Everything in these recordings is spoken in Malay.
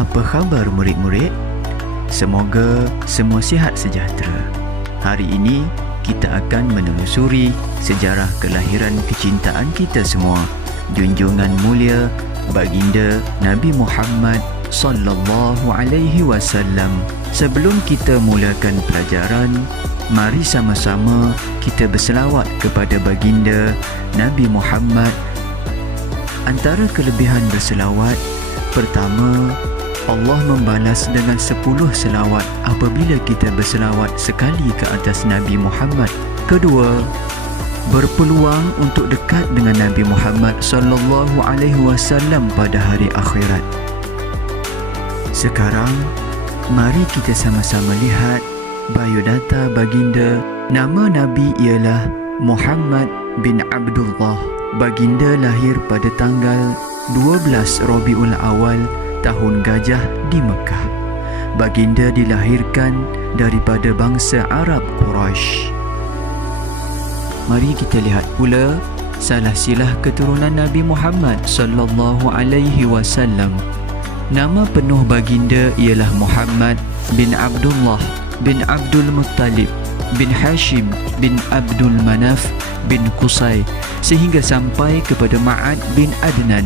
Apa khabar murid-murid? Semoga semua sihat sejahtera. Hari ini kita akan menelusuri sejarah kelahiran kecintaan kita semua, junjungan mulia baginda Nabi Muhammad sallallahu alaihi wasallam. Sebelum kita mulakan pelajaran, mari sama-sama kita berselawat kepada baginda Nabi Muhammad. Antara kelebihan berselawat, pertama, Allah membalas dengan 10 selawat apabila kita berselawat sekali ke atas Nabi Muhammad. Kedua, berpeluang untuk dekat dengan Nabi Muhammad sallallahu alaihi wasallam pada hari akhirat. Sekarang, mari kita sama-sama lihat biodata baginda. Nama Nabi ialah Muhammad bin Abdullah. Baginda lahir pada tanggal 12 Rabiul Awal tahun Gajah di Mekah. Baginda dilahirkan daripada bangsa Arab Quraisy. Mari kita lihat pula silsilah keturunan Nabi Muhammad sallallahu alaihi wasallam. Nama penuh baginda ialah Muhammad bin Abdullah bin Abdul Muttalib bin Hashim bin Abdul Manaf bin Qusay sehingga sampai kepada Ma'ad bin Adnan,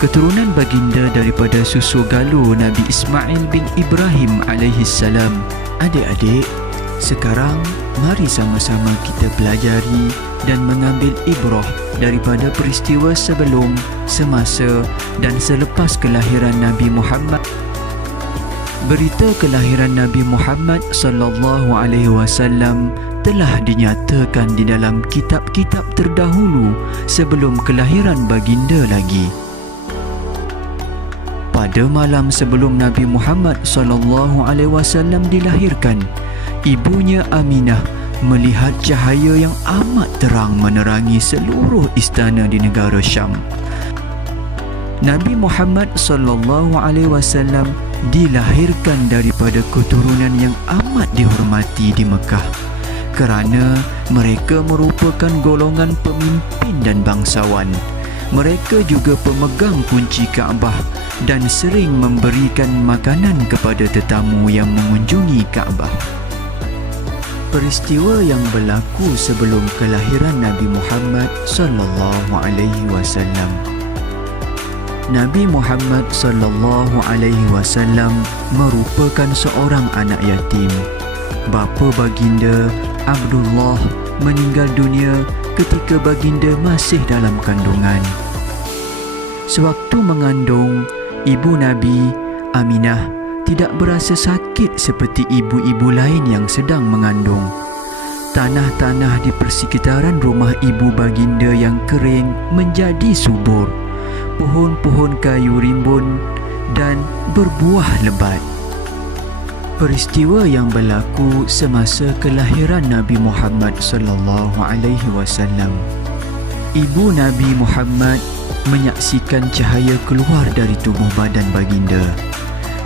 keturunan baginda daripada susu galuh Nabi Ismail bin Ibrahim alaihi salam. Adik-adik, sekarang mari sama-sama kita pelajari dan mengambil ibrah daripada peristiwa sebelum, semasa dan selepas kelahiran Nabi Muhammad. Berita kelahiran Nabi Muhammad sallallahu alaihi wasallam telah dinyatakan di dalam kitab-kitab terdahulu sebelum kelahiran baginda lagi. Pada malam sebelum Nabi Muhammad sallallahu alaihi wasallam dilahirkan, ibunya Aminah melihat cahaya yang amat terang menerangi seluruh istana di negara Syam. Nabi Muhammad sallallahu alaihi wasallam dilahirkan daripada keturunan yang amat dihormati di Mekah kerana mereka merupakan golongan pemimpin dan bangsawan. Mereka juga pemegang kunci Kaabah dan sering memberikan makanan kepada tetamu yang mengunjungi Kaabah. Peristiwa yang berlaku sebelum kelahiran Nabi Muhammad sallallahu alaihi wasallam. Nabi Muhammad sallallahu alaihi wasallam merupakan seorang anak yatim. Bapa baginda Abdullah meninggal dunia ketika baginda masih dalam kandungan. Sewaktu mengandung, ibu Nabi Aminah tidak berasa sakit seperti ibu-ibu lain yang sedang mengandung. Tanah-tanah di persekitaran rumah ibu baginda yang kering menjadi subur. Pohon-pohon kayu rimbun dan berbuah lebat. Peristiwa yang berlaku semasa kelahiran Nabi Muhammad sallallahu alaihi wasallam. Ibu Nabi Muhammad menyaksikan cahaya keluar dari tubuh badan baginda.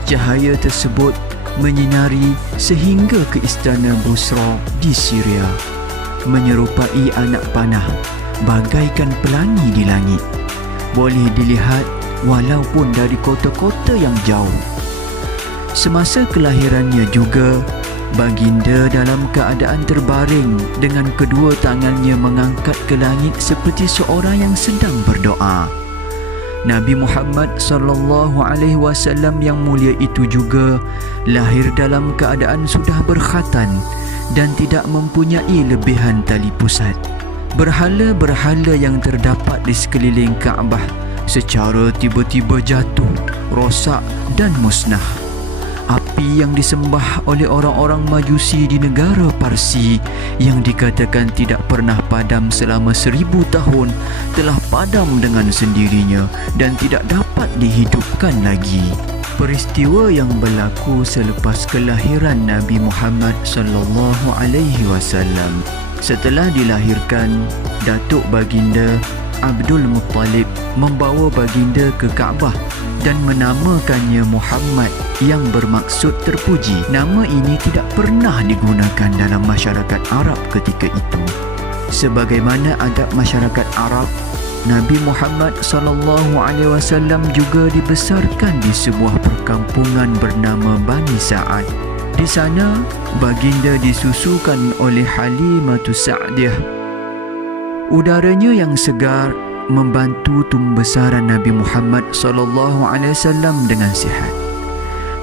Cahaya tersebut menyinari sehingga ke istana Busra di Syria, menyerupai anak panah bagaikan pelangi di langit. Boleh dilihat walaupun dari kota-kota yang jauh. Semasa kelahirannya juga, baginda dalam keadaan terbaring dengan kedua tangannya mengangkat ke langit seperti seorang yang sedang berdoa. Nabi Muhammad sallallahu alaihi wasallam yang mulia itu juga lahir dalam keadaan sudah berkhatan dan tidak mempunyai lebihan tali pusat. Berhala-berhala yang terdapat di sekeliling Kaabah secara tiba-tiba jatuh, rosak dan musnah. Api yang disembah oleh orang-orang Majusi di negara Parsi yang dikatakan tidak pernah padam selama 1000 tahun telah padam dengan sendirinya dan tidak dapat dihidupkan lagi. Peristiwa yang berlaku selepas kelahiran Nabi Muhammad sallallahu alaihi wasallam. Setelah dilahirkan, datuk baginda Abdul Muttalib membawa baginda ke Kaabah dan menamakannya Muhammad yang bermaksud terpuji. Nama ini tidak pernah digunakan dalam masyarakat Arab ketika itu. Sebagaimana adab masyarakat Arab, Nabi Muhammad sallallahu alaihi wasallam juga dibesarkan di sebuah perkampungan bernama Bani Sa'ad. Di sana, baginda disusukan oleh Halimatus Sa'diyah. Udaranya yang segar membantu tumbesaran Nabi Muhammad sallallahu alaihi wasallam dengan sihat.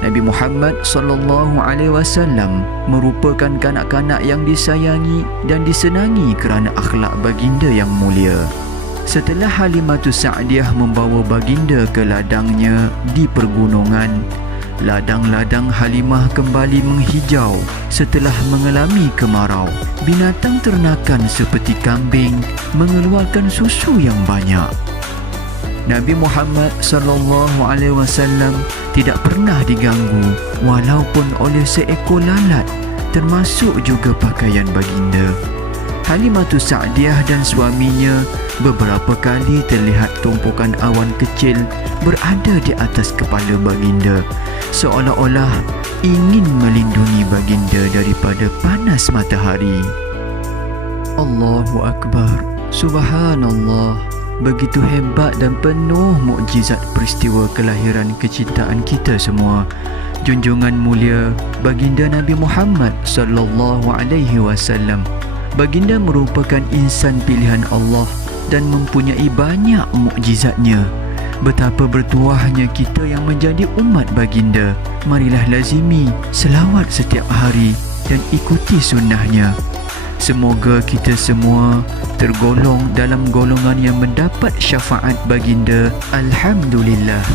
Nabi Muhammad sallallahu alaihi wasallam merupakan kanak-kanak yang disayangi dan disenangi kerana akhlak baginda yang mulia. Setelah Halimatus Sa'diyah membawa baginda ke ladangnya di pergunungan, ladang-ladang Halimah kembali menghijau setelah mengalami kemarau. Binatang ternakan seperti kambing mengeluarkan susu yang banyak. Nabi Muhammad sallallahu alaihi wasallam tidak pernah diganggu walaupun oleh seekor lalat, termasuk juga pakaian baginda. Halimatus Sa'diyah dan suaminya beberapa kali terlihat tumpukan awan kecil berada di atas kepala baginda, seolah-olah ingin melindungi baginda daripada panas matahari. Allahu Akbar. Subhanallah. Begitu hebat dan penuh mukjizat peristiwa kelahiran kecintaan kita semua. Junjungan mulia baginda Nabi Muhammad sallallahu alaihi wasallam. Baginda merupakan insan pilihan Allah dan mempunyai banyak mukjizatnya. Betapa bertuahnya kita yang menjadi umat baginda. Marilah lazimi selawat setiap hari dan ikuti sunnahnya. Semoga kita semua tergolong dalam golongan yang mendapat syafaat baginda. Alhamdulillah.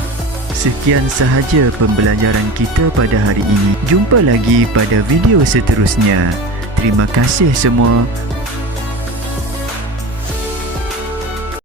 Sekian sahaja pembelajaran kita pada hari ini. Jumpa lagi pada video seterusnya. Terima kasih semua.